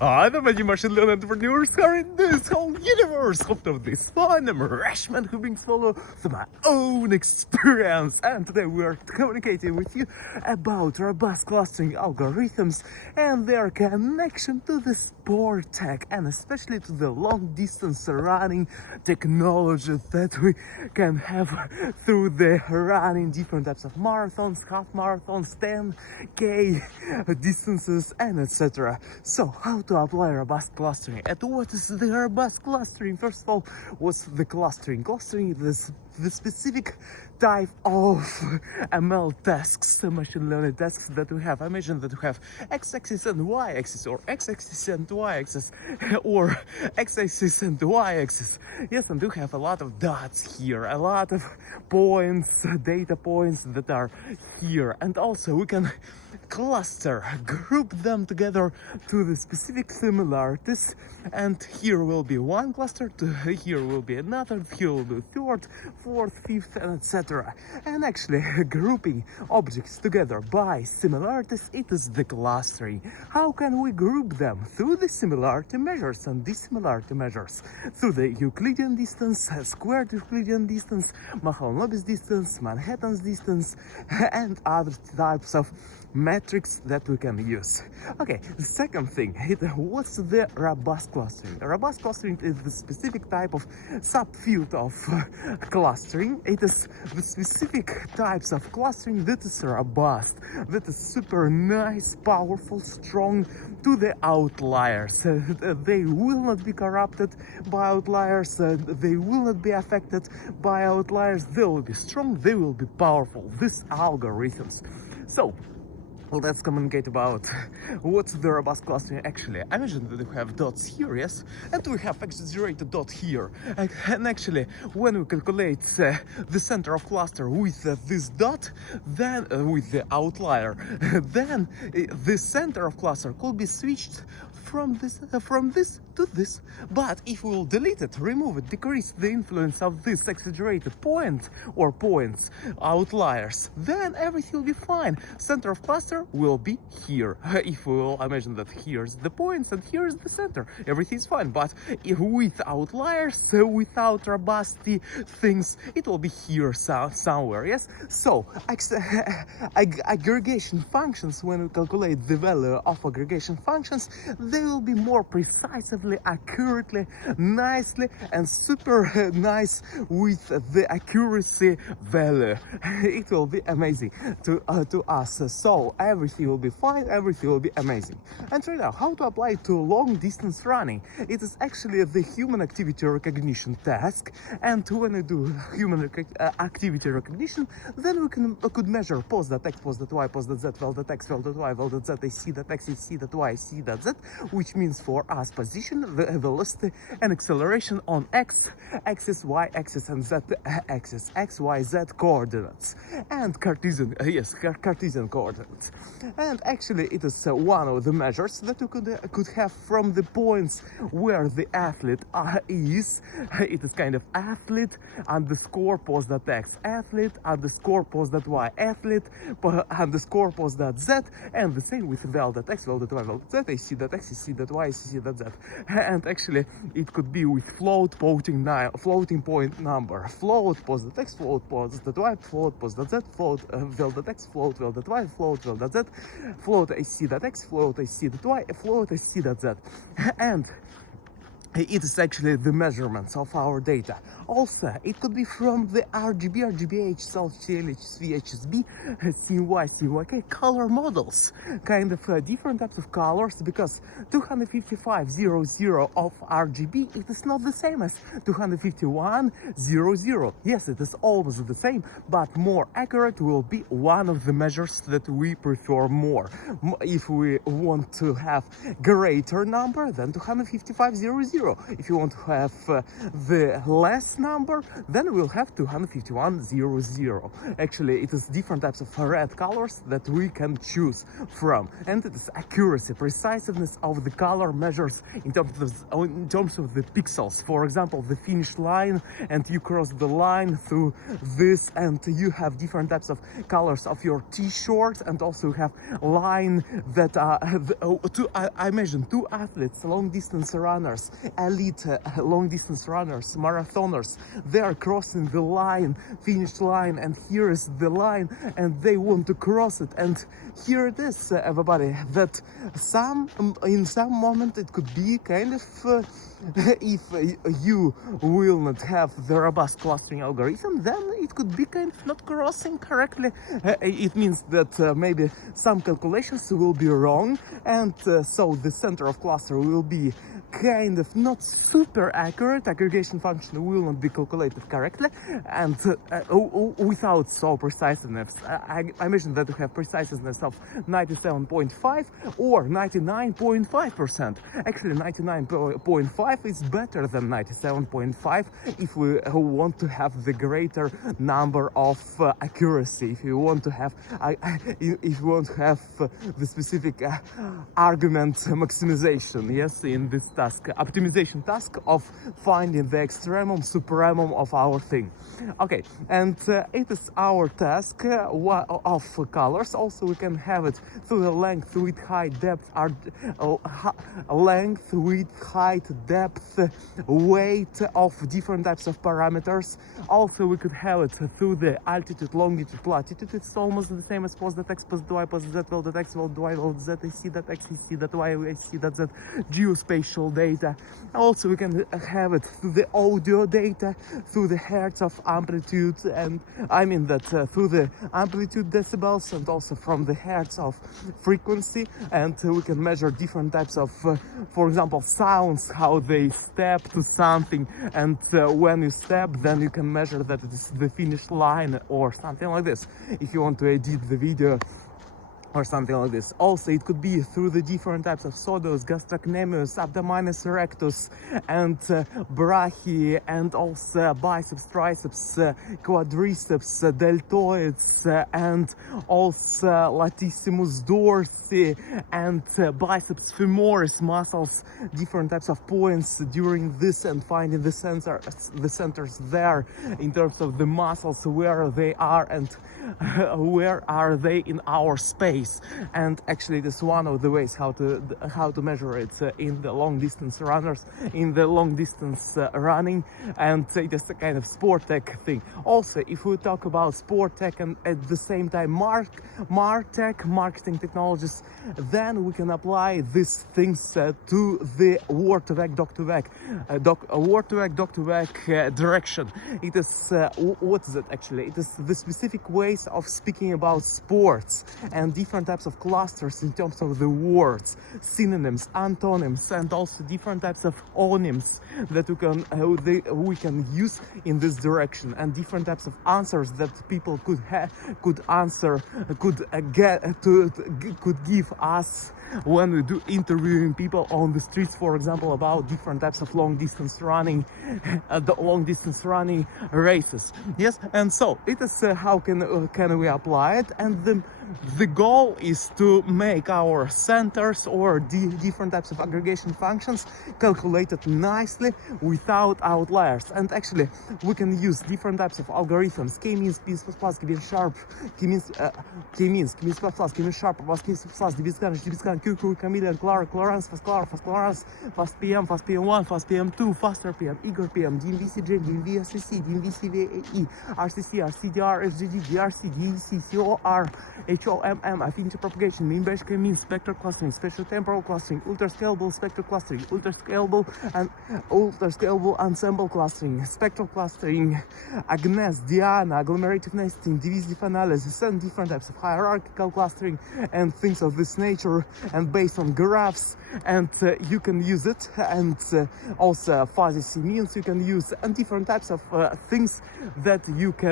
I'm a machine learning entrepreneurs who are in this whole universe of this fun embarrassment who brings follow to my own experience. And today we are communicating with you about robust clustering algorithms and their connection to the sport tech and especially to the long distance running technology that we can have through the running different types of marathons, half marathons, 10k distances and etc. So how to apply robust clustering? And what is the robust clustering? First of all, what's the clustering? Clustering is the specific type of ML tasks, machine learning tasks that we have. Imagine that we have x-axis and y-axis, or x-axis and y-axis, or x-axis and y-axis. Yes, and we have a lot of dots here, a lot of points, data points that are here. And also we can cluster, group them together to the specific similarities, and here will be one cluster, here will be another, here will be third, fourth, fifth, and etc. And actually grouping objects together by similarities, it is the clustering. How can we group them? Through the similarity measures and dissimilarity measures, through the Euclidean distance, squared Euclidean distance, Mahalanobis distance, Manhattan's distance, and other types of metrics that we can use. Okay, the second thing, what's the robust clustering? Robust clustering is the specific type of subfield of clustering. It is the specific types of clustering that is robust, that is super nice, powerful, strong to the outliers. They will not be corrupted by outliers, they will not be affected by outliers, they will be strong, they will be powerful, these algorithms. So let's communicate about what's the robust clustering actually. Imagine that we have dots here, yes, and we have exaggerated dot here. And actually, when we calculate the center of cluster with this dot, then with the outlier, then the center of cluster could be switched from this to this. But if we will delete it, remove it, decrease the influence of this exaggerated point or points, outliers, then everything will be fine. Center of cluster will be here. If we will imagine that here's the points and here's the center, everything's fine. But if with outliers, without robusty things, it will be here somewhere, yes? So aggregation functions, when we calculate the value of aggregation functions, they will be more precisely, accurately, nicely, and super nice with the accuracy value. It will be amazing to us. So everything will be fine, everything will be amazing. And right now, how to apply it to long distance running? It is actually the human activity recognition task. And when we do human activity recognition, then we could measure pos.x, pos.y, pos.z, val.x, val.y, val.z, c.x, c.y, c.z, which means for us position, velocity, and acceleration on x-axis, y-axis, and z-axis, x, y, z coordinates, and Cartesian coordinates. And actually, it is one of the measures that you could have from the points where the athlete is. It is kind of athlete underscore pos.x, athlete underscore pos.y, athlete underscore pos.z, and the same with val.x, val.y, val.z, ac.x, ac.y, ac.z. And actually, it could be with floating point number, float pos.x, float pos.y, float pos.z, float val.x, float val.y, float val.z, float ac.x, float ac.y, float ac.z. And it is actually the measurements of our data. Also, it could be from the RGB, RGBH, CLH, VHSB, CY, CYK color models, kind of different types of colors, because 255.00 of RGB, it is not the same as 251.00. Yes, it is almost the same, but more accurate will be one of the measures that we prefer more. If we want to have greater number than 255.00. 0. If you want to have the less number, then we'll have 251,000. Actually, it is different types of red colors that we can choose from, and it is accuracy, precisiveness of the color measures in terms of the pixels. For example, the finish line, and you cross the line through this, and you have different types of colors of your t-shirt, and also have line that are I imagine two athletes, long distance runners, elite long distance runners, marathoners. They are crossing the line, finish line, and here is the line, and they want to cross it. And here it is, everybody, that in some moment it could be kind of if you will not have the robust clustering algorithm, then it could be kind of not crossing correctly. It means that maybe some calculations will be wrong, and so the center of cluster will be kind of not super accurate. Aggregation function will not be calculated correctly, and without so preciseness. I imagine that we have preciseness of 97.5 or 99.5%. Actually, 99.5 is better than 97.5 if we want to have the greater number of accuracy. If you want to have, the specific argument maximization, yes, in this task, optimization task of finding the extremum supremum of our thing. Okay, and it is our task of colors. Also, we can have it through the length, width, height, depth, length, width, height, depth, weight of different types of parameters. Also, we could have it through the altitude, longitude, latitude. It's almost the same as pos .x, pos .y, pos z, vel .x, vel .y, vel z, ac, .x, ac, .y, ac, .z, geospatial data. Also, we can have it through the audio data, through the hertz of amplitude, and I mean that through the amplitude decibels, and also from the hertz of frequency. And we can measure different types of, for example, sounds, how they step to something, and when you step, then you can measure that it is the finish line or something like this, if you want to edit the video or something like this. Also, it could be through the different types of sodos, gastrocnemius, abdominis rectus, and brachii, and also biceps, triceps, quadriceps, deltoids, and also latissimus dorsi, and biceps femoris muscles, different types of points during this, and finding the centers there in terms of the muscles, where they are and where are they in our space. And actually, it is one of the ways how to measure it in the long distance runners, in the long distance running, and it is a kind of sport tech thing. Also, if we talk about sport tech and at the same time martech, marketing technologies, then we can apply these things to the word-to-vec, doc-to-vec, word-to-vec, doc-to-vec direction. It is what is it actually? It is the specific ways of speaking about sports and different types of clusters in terms of the words, synonyms, antonyms, and also different types of onyms that we can use in this direction, and different types of answers that people could give us when we do interviewing people on the streets, for example, about different types of long distance running races. Yes, and so it is how can we apply it, and the goal is to make our centers or different types of aggregation functions calculated nicely without outliers. And actually, we can use different types of algorithms: k-means, k-means++, k-means sharp, k-means k-means++, k-means sharp, k-means++, dbscan, q, chameleon, clarence, fast clarence, fast pm, fast pm1, fast pm2, faster pm, eager pm, dmvcj, dmvscc, dmvcvae, rcc, rcdr, sgd, drc, dec, cor, HOMM, affinity propagation, mean Bayesian k-means, spectral clustering, spatial temporal clustering, ultra-scalable spectral clustering, ultra-scalable ensemble clustering, spectral clustering, Agnes, Diana, agglomerative nesting, divisive analysis, and different types of hierarchical clustering and things of this nature, and based on graphs, and you can use it, and also fuzzy C means you can use, and different types of things that you can